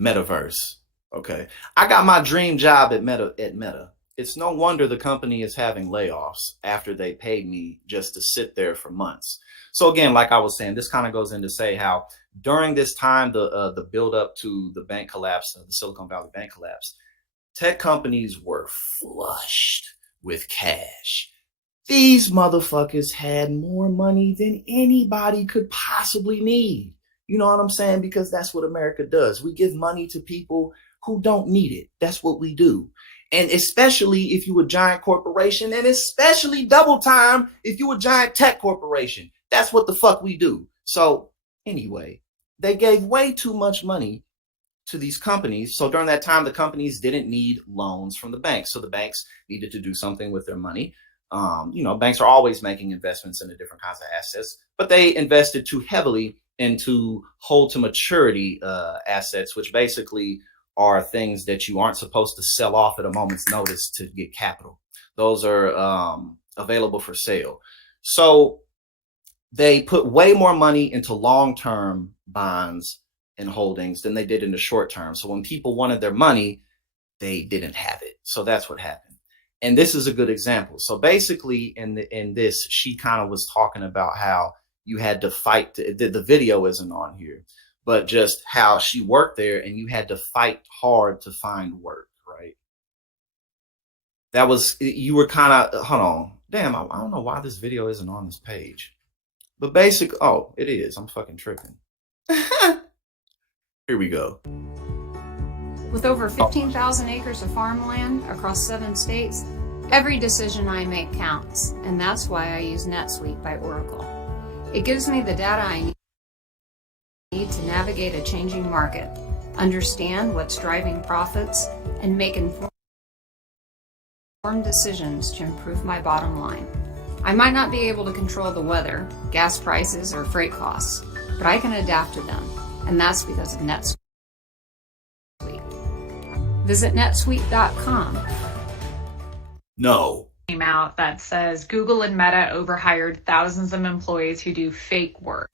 Metaverse. Okay. I got my dream job at Meta. It's no wonder the company is having layoffs after they paid me just to sit there for months. So again, like I was saying, this kind of goes in to say how during this time, the build up to the bank collapse, the Silicon Valley bank collapse, tech companies were flushed with cash. These motherfuckers had more money than anybody could possibly need. You know what I'm saying? Because that's what America does. We give money to people who don't need it. That's what we do. And especially if you a giant corporation, and especially double time if you a giant tech corporation. That's what the fuck we do. So anyway, they gave way too much money to these companies. So during that time, the companies didn't need loans from the banks. So the banks needed to do something with their money. Banks are always making investments into different kinds of assets, but they invested too heavily into hold to maturity assets, which basically are things that you aren't supposed to sell off at a moment's notice to get capital. Those are available for sale. So they put way more money into long-term bonds and holdings than they did in the short term. So when people wanted their money, they didn't have it. So that's what happened. And this is a good example. So basically in this, she kind of was talking about how you had to fight. The video isn't on here, but just how she worked there and you had to fight hard to find work, right? That was, you were kind of, hold on. Damn, I don't know why this video isn't on this page. But oh, it is. I'm fucking tripping. Here we go. With over 15,000 acres of farmland across 7 states, every decision I make counts, and that's why I use NetSuite by Oracle. It gives me the data I need to navigate a changing market, understand what's driving profits, and make informed decisions to improve my bottom line. I might not be able to control the weather, gas prices, or freight costs, but I can adapt to them, and that's because of NetSuite. Visit netsuite.com. No. Came out that says Google and Meta overhired thousands of employees who do fake work.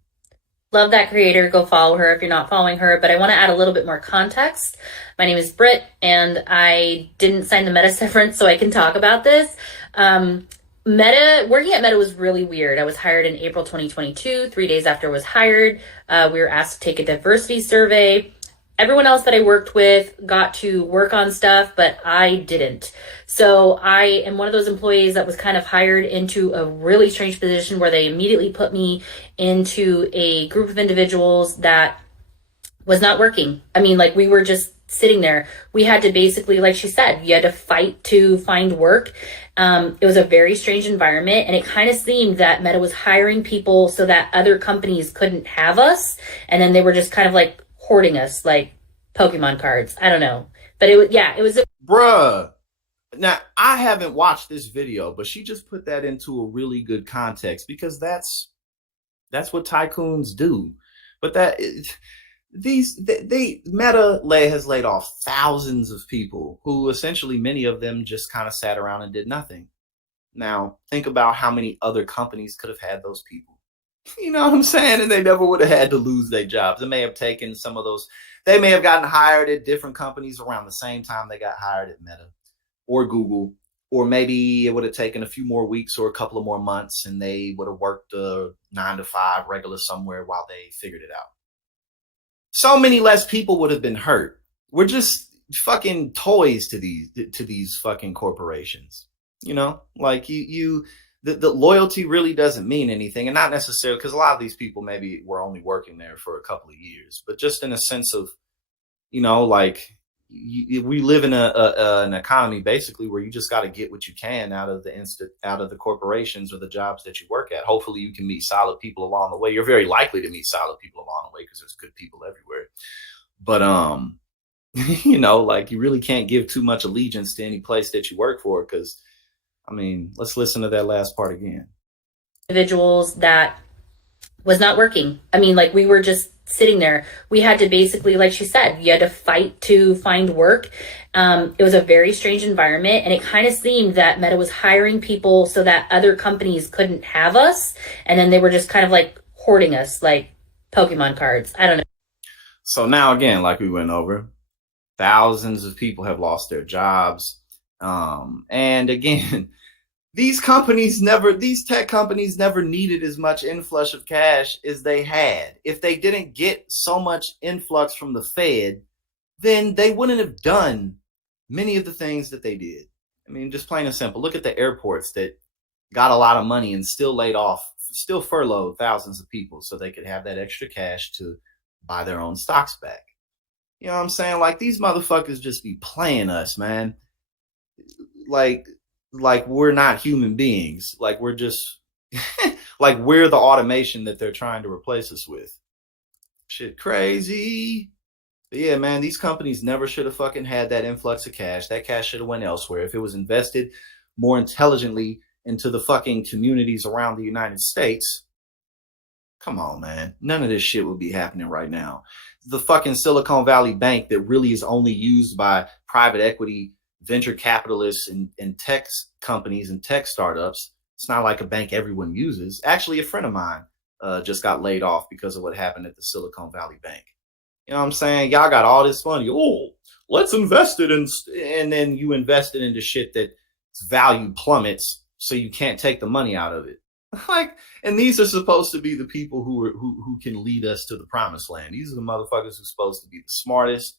Love that creator. Go follow her if you're not following her. But I want to add a little bit more context. My name is Britt, and I didn't sign the Meta severance, so I can talk about this. Working at Meta was really weird. I was hired in April 2022. 3 days after I was hired, we were asked to take a diversity survey. Everyone else that I worked with got to work on stuff, but I didn't. So I am one of those employees that was kind of hired into a really strange position where they immediately put me into a group of individuals that was not working. I mean, like, we were just sitting there. We had to basically, like she said, you had to fight to find work. It was a very strange environment, and it kind of seemed that Meta was hiring people so that other companies couldn't have us, and then they were just kind of like hoarding us like Pokemon cards. I don't know. But it was Bruh. Now, I haven't watched this video, but she just put that into a really good context, because that's what tycoons do. But Meta has laid off thousands of people who essentially, many of them just kind of sat around and did nothing. Now, think about how many other companies could have had those people. You know what I'm saying? And they never would have had to lose their jobs. It may have taken some of those. They may have gotten hired at different companies around the same time they got hired at Meta or Google, or maybe it would have taken a few more weeks or a couple of more months, and they would have worked a 9 to 5 regular somewhere while they figured it out. So many less people would have been hurt. We're just fucking toys to these fucking corporations. You know, like the loyalty really doesn't mean anything, and not necessarily because a lot of these people maybe were only working there for a couple of years, but just in a sense of, you know, like we live in an economy basically where you just got to get what you can out of the corporations or the jobs that you work at. Hopefully you can meet solid people along the way. You're very likely to meet solid people along the way because there's good people everywhere. But you know, like, you really can't give too much allegiance to any place that you work for, because I mean, let's listen to that last part again. Individuals that was not working. I mean, like, we were just sitting there. We had to basically, like she said, you had to fight to find work. It was a very strange environment, and it kind of seemed that Meta was hiring people so that other companies couldn't have us, and then they were just kind of like hoarding us like Pokemon cards. I don't know. So now, again, like we went over, Thousands of people have lost their jobs. And again, these tech companies never needed as much influx of cash as they had. If they didn't get so much influx from the Fed, then they wouldn't have done many of the things that they did. I mean, just plain and simple. Look at the airports that got a lot of money and still furloughed thousands of people so they could have that extra cash to buy their own stocks back. You know what I'm saying? Like, these motherfuckers just be playing us, man. Like we're not human beings. Like, we're just like we're the automation that they're trying to replace us with. Shit crazy. But yeah, man, these companies never should have fucking had that influx of cash. That cash should have went elsewhere. If it was invested more intelligently into the fucking communities around the United States, come on, man. None of this shit would be happening right now. The fucking Silicon Valley Bank that really is only used by private equity, venture capitalists, and tech companies and tech startups. It's not like a bank everyone uses. Actually, a friend of mine just got laid off because of what happened at the Silicon Valley Bank. You know what I'm saying? Y'all got all this money. Oh, let's invest it in, and then you invest it into shit that its value plummets, so you can't take the money out of it. Like, and these are supposed to be the people who can lead us to the promised land. These are the motherfuckers who're supposed to be the smartest,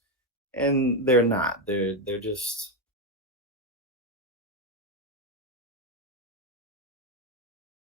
and they're not. They're just